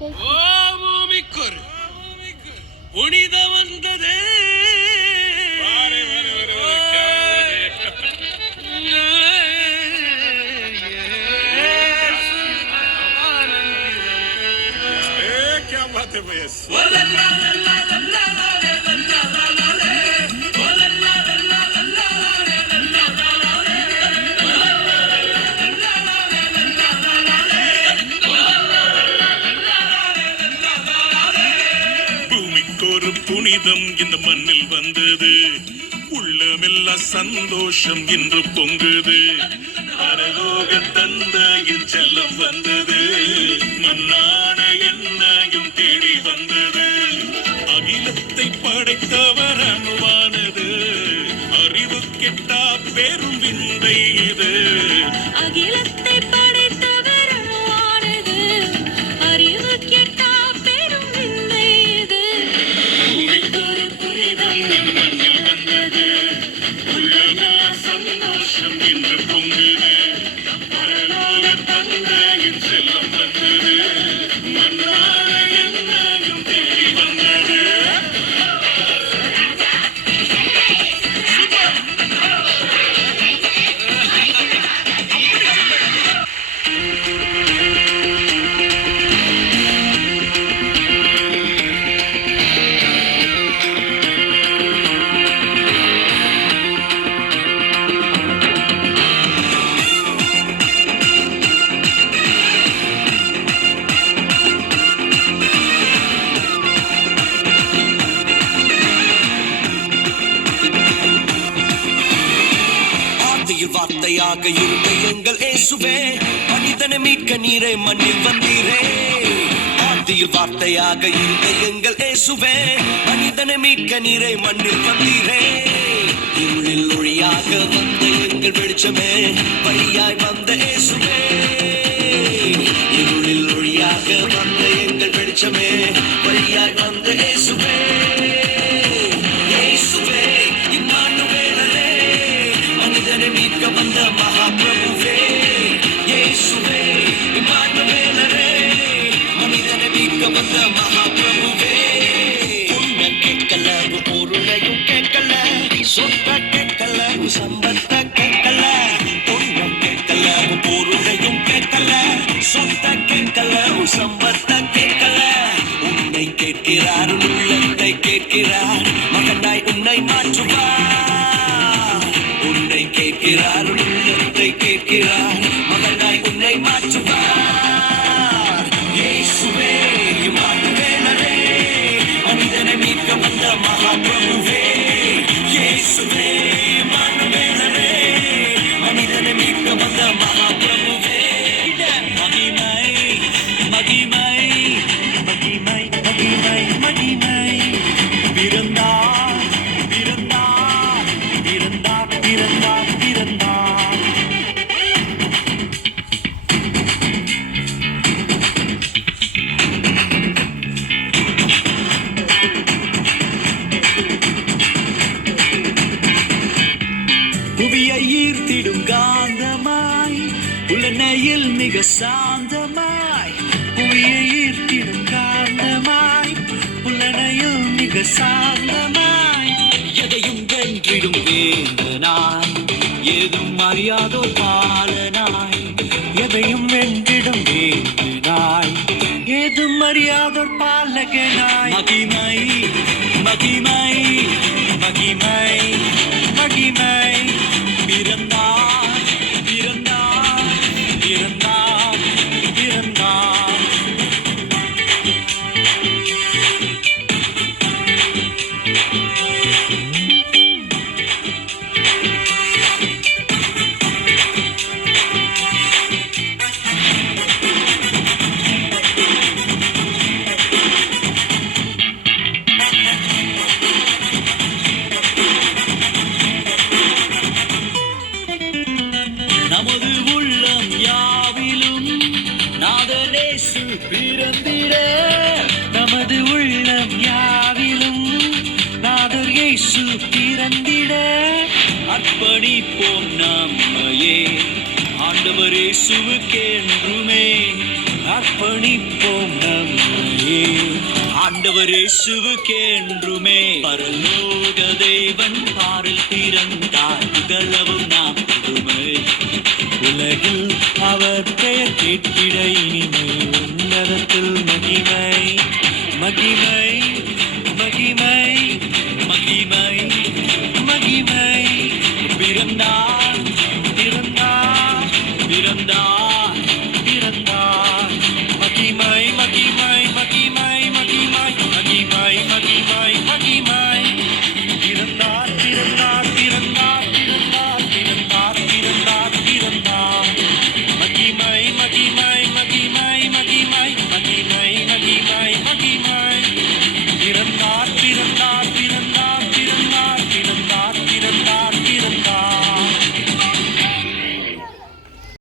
பூமிக்கொரு புனித வந்ததே क्या बात है भैया ஒரு புனிதம் இந்த மண்ணில் வந்தது உள்ளமெல்லாம் சந்தோஷம் என்று பொங்குது பரலோக தந்தையின் செல்லம் வந்தது மண்ணான என்னையும் தேடி வந்தது அகிலத்தை படைத்தவர் அணுவானது அறிவு கெட்டா பெரும் விந்தை இது அகிலத்தை படைத்தவர் அணுவானது அறிவு கெட்டா சந்தோஷம் என்று பொங்குது பரலோக தந்தையின் செல்லம் வந்தது மன்னான என்னையும் தேடி வந்தது வார்த்தையாக இருந்த எங்கள் இயேசுவே மனிதனை மீட்க நீரை மண்ணில் வந்தீரே ஆதியில் வார்த்தையாக இருந்த எங்கள் இயேசுவே மனிதனை மீட்க நீரை மண்ணில் வந்தீரே இருளில் ஒளியாக வந்த எங்கள் வெளிச்சமே வழியாய் வந்த இயேசுவே இருளில் ஒளியாக வந்த எங்கள் வெளிச்சமே வழியாய் வந்த இயேசுவே மீட்க வந்த மகாபிரபுவே இயேசுவே இம்மானுவேலரே மனிதனை மீட்க வந்த மகாபிரபுவே உன்னை கேட்கல பொருளையும் கேட்கல சொத்த கேட்கல சம்பத்த கேட்கல உன்னை கேட்கல பொருளையும் கேட்கல சொத்த கேட்கல சம்பத்த கேட்கல உன்னை கேட்கிறார் உள்ளத்தை கேட்கிறார் மகனாய் உன்னை மாற்றுவார் உன்னை கேட்கிறார் உள்ளத்தை கேட்கிறார் மகனாய் உன்னை மாற்றுவார் இயேசுவே இம்மானுவேலரே மனிதனை மீட்க வந்த மகாபிரபுவே இயேசுவே இம்மானுவேலரே மனிதனை மீட்க வந்த மகாபிரபுவே மகிமை மகிமை மகிமை மகிமை மகிமை பிறந்தார் பிறந்தார் பிறந்தார் பிறந்தார் பிறந்தார் புவியை ஈர்த்திடும் காந்தமாய் உலனையில் மிக சாந்தமாய் புவியை ஈர்த்திடும் காந்தமாய் உலனையில் மிக சாந்தமாய் எதையும் வென்றிடும் வேந்தனாய் ஏதும் அறியாதோ பாலனாய் எதையும் வென்றிடும் வேந்தனாய் ஏதும் அறியாதோர் பாலகனாய் மகிமை மகிமை மகிமை மகிமை பிறந்தார் பிறந்தார் பிறந்தார் பிறந்தார் நமது உள்ளம் யாவிலும் நாதனேசு பிறந்திட நமது உள்ளம் யாவிலும் நாதர் இயேசு பிறந்திட அர்ப்பணிப்போம் நம்மையே ஆண்டவர் இயேசுவுக்கென்றுமே அர்ப்பணிப்போம் நம்மையே ஆண்டவர் இயேசுவுக்கென்றுமே பரலோக தேவன் பாரில் பிறந்தார் புகழவும் நாம் புதுமை உலகில் அவர் பெயர் கேட்டிட இனிமை